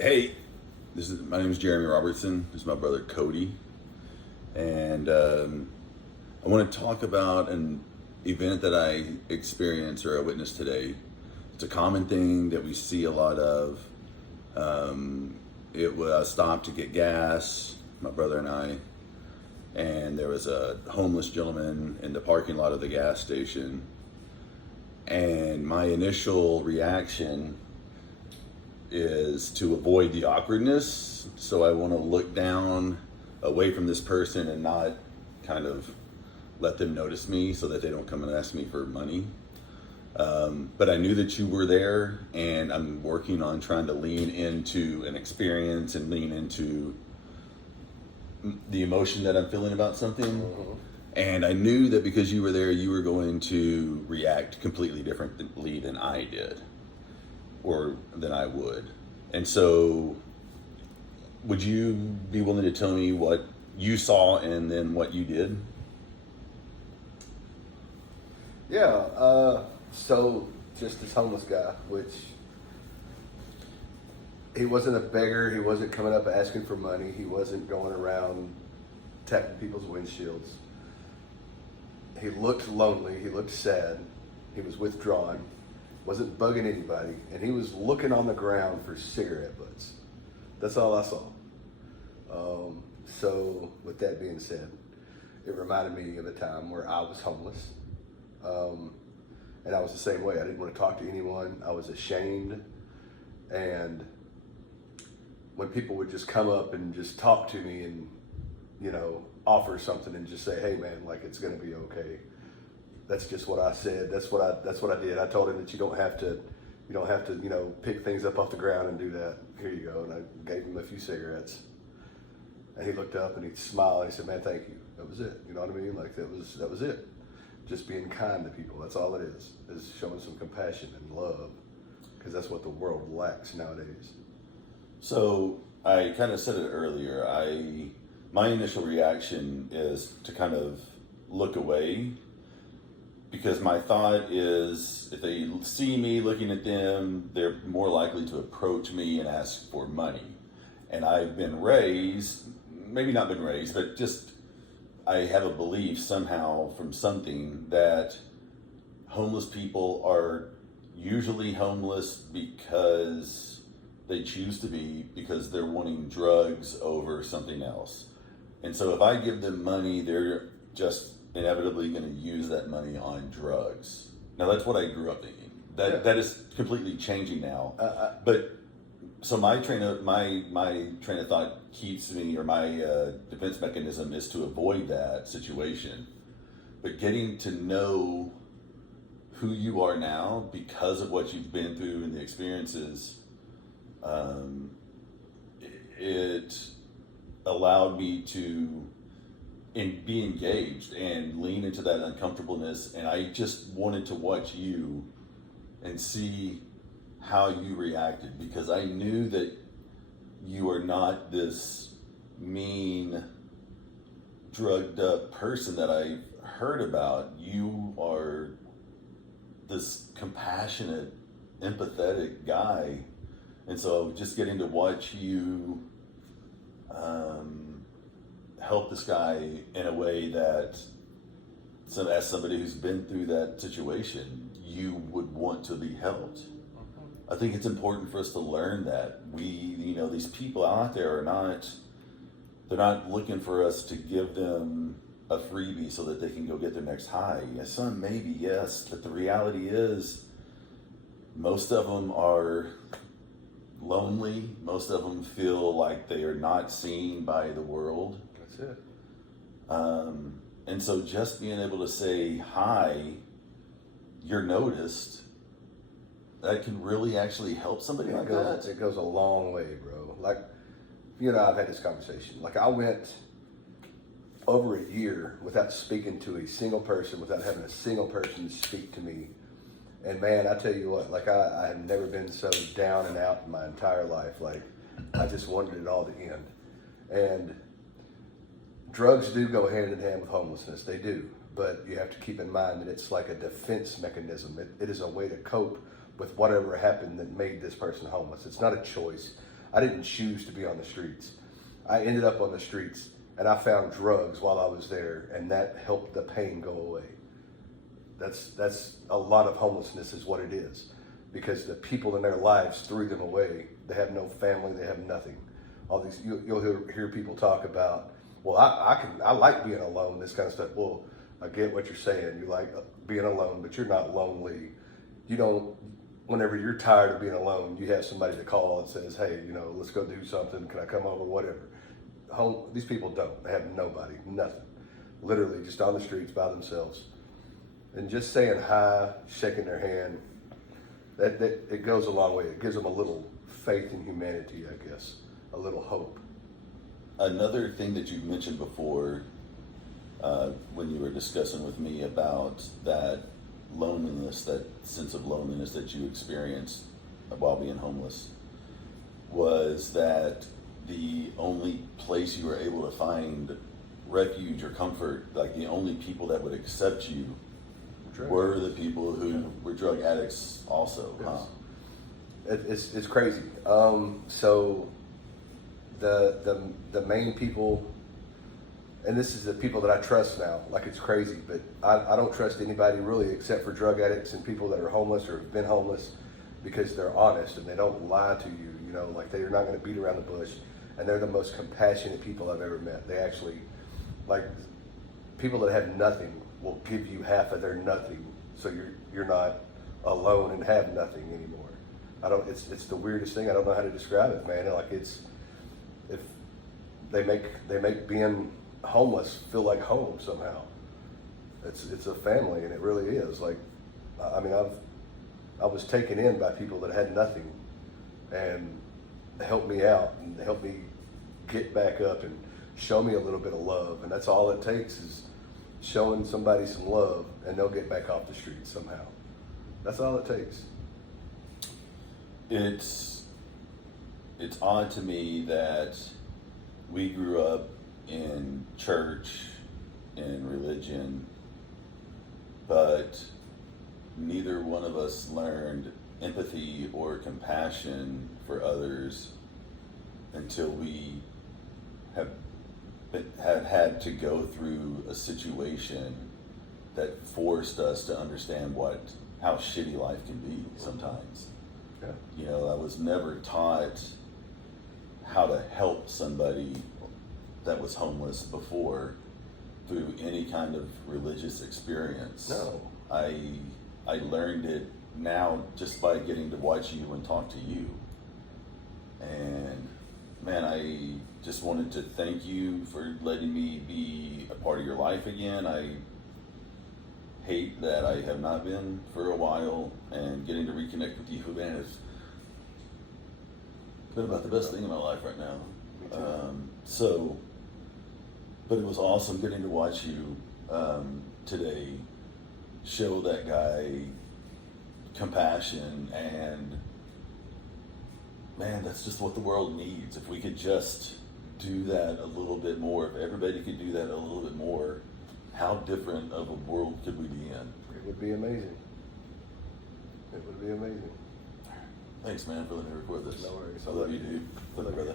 Hey, my name is Jeremy Robertson. This is my brother Cody, and I want to talk about an event that I experienced or I witnessed today. It's a common thing that we see a lot of. It was stopped to get gas, my brother and I, and there was a homeless gentleman in the parking lot of the gas station. And my initial reaction is to avoid the awkwardness. So I want to look down away from this person and not kind of let them notice me so that they don't come and ask me for money. But I knew that you were there, and I'm working on trying to lean into an experience and lean into the emotion that I'm feeling about something. Mm-hmm. And I knew that because you were there, you were going to react completely differently than I did, or than I would. And so, would you be willing to tell me what you saw and then what you did? Yeah, so just this homeless guy, which he wasn't a beggar, he wasn't coming up asking for money, he wasn't going around tapping people's windshields. He looked lonely, he looked sad, he was withdrawn, wasn't bugging anybody, and he was looking on the ground for cigarette butts. That's all I saw. So with that being said, it reminded me of a time where I was homeless. And I was the same way. I didn't want to talk to anyone. I was ashamed. And when people would just come up and just talk to me and, offer something and just say, hey man, like it's going to be okay. That's just what I said. That's what I did. I told him that you don't have to, pick things up off the ground and do that. Here you go. And I gave him a few cigarettes. And he looked up and he smiled and he said, man, thank you. That was it. You know what I mean? Like that was it. Just being kind to people. That's all it is showing some compassion and love, because that's what the world lacks nowadays. So I kind of said it earlier. My initial reaction is to kind of look away, because my thought is if they see me looking at them, they're more likely to approach me and ask for money. And I've been raised, maybe not been raised, but just I have a belief somehow from something that homeless people are usually homeless because they choose to be, because they're wanting drugs over something else. And so if I give them money, they're just inevitably going to use that money on drugs. Now that's what I grew up thinking. That is completely changing now. But so my train of thought keeps me, or my defense mechanism is to avoid that situation. But getting to know who you are now because of what you've been through and the experiences, it allowed me to be engaged and lean into that uncomfortableness. And I just wanted to watch you and see how you reacted, because I knew that you are not this mean, drugged up person that I heard about. You are this compassionate, empathetic guy. And so just getting to watch you help this guy in a way that, as somebody who's been through that situation, you would want to be helped. I think it's important for us to learn that these people out there they're not looking for us to give them a freebie so that they can go get their next high. Yes, some maybe, yes, but the reality is most of them are lonely. Most of them feel like they are not seen by the world. That's it. And so just being able to say, hi, you're noticed, that can really actually help somebody like that. It goes a long way, bro. Like, I've had this conversation. Like, I went over a year without speaking to a single person, without having a single person speak to me. And man, I tell you what, like I have never been so down and out in my entire life. Like, I just wanted it all to end. And drugs do go hand in hand with homelessness. They do. But you have to keep in mind that it's like a defense mechanism. It is a way to cope with whatever happened that made this person homeless. It's not a choice. I didn't choose to be on the streets. I ended up on the streets, and I found drugs while I was there, and that helped the pain go away. That's a lot of homelessness is what it is, because the people in their lives threw them away. They have no family, they have nothing. All these you'll hear people talk about, well, I like being alone, this kind of stuff. Well, I get what you're saying. You like being alone, but you're not lonely. You don't. Whenever you're tired of being alone, you have somebody to call and says, hey, let's go do something. Can I come over? Whatever. These people don't. They have nobody, nothing. Literally just on the streets by themselves. And just saying hi, shaking their hand, that it goes a long way. It gives them a little faith in humanity, I guess, a little hope. Another thing that you mentioned before, when you were discussing with me about that loneliness, that sense of loneliness that you experienced while being homeless, was that the only place you were able to find refuge or comfort, like the only people that would accept you were the people who were drug addicts also. Yes. It's crazy. So the main people, and this is the people that I trust now, like it's crazy, but I don't trust anybody really except for drug addicts and people that are homeless or have been homeless, because they're honest and they don't lie to you, like they're not going to beat around the bush, and they're the most compassionate people I've ever met. They actually, like, people that have nothing will give you half of their nothing, so you're not alone and have nothing anymore. It's the weirdest thing. I don't know how to describe it, man. Like if they make being homeless feel like home somehow. It's a family, and it really is. Like, I mean, I was taken in by people that had nothing, and helped me out and helped me get back up and show me a little bit of love. And that's all it takes, is showing somebody some love, and they'll get back off the street somehow. That's all it takes. It's odd to me that we grew up in church and religion, but neither one of us learned empathy or compassion for others until we have had to go through a situation that forced us to understand how shitty life can be sometimes. Yeah. I was never taught how to help somebody that was homeless before through any kind of religious experience. No. I learned it now just by getting to watch you and talk to you. And man, I just wanted to thank you for letting me be a part of your life again. I hate that I have not been for a while, and getting to reconnect with you, man, has been about the best thing in my life right now. Me too. But it was awesome getting to watch you today show that guy compassion, and man, that's just what the world needs. If we could just do that a little bit more, if everybody could do that a little bit more, how different of a world could we be in? It would be amazing. It would be amazing. Thanks, man, for letting me record this. No worries. I love you, dude. Love you, brother.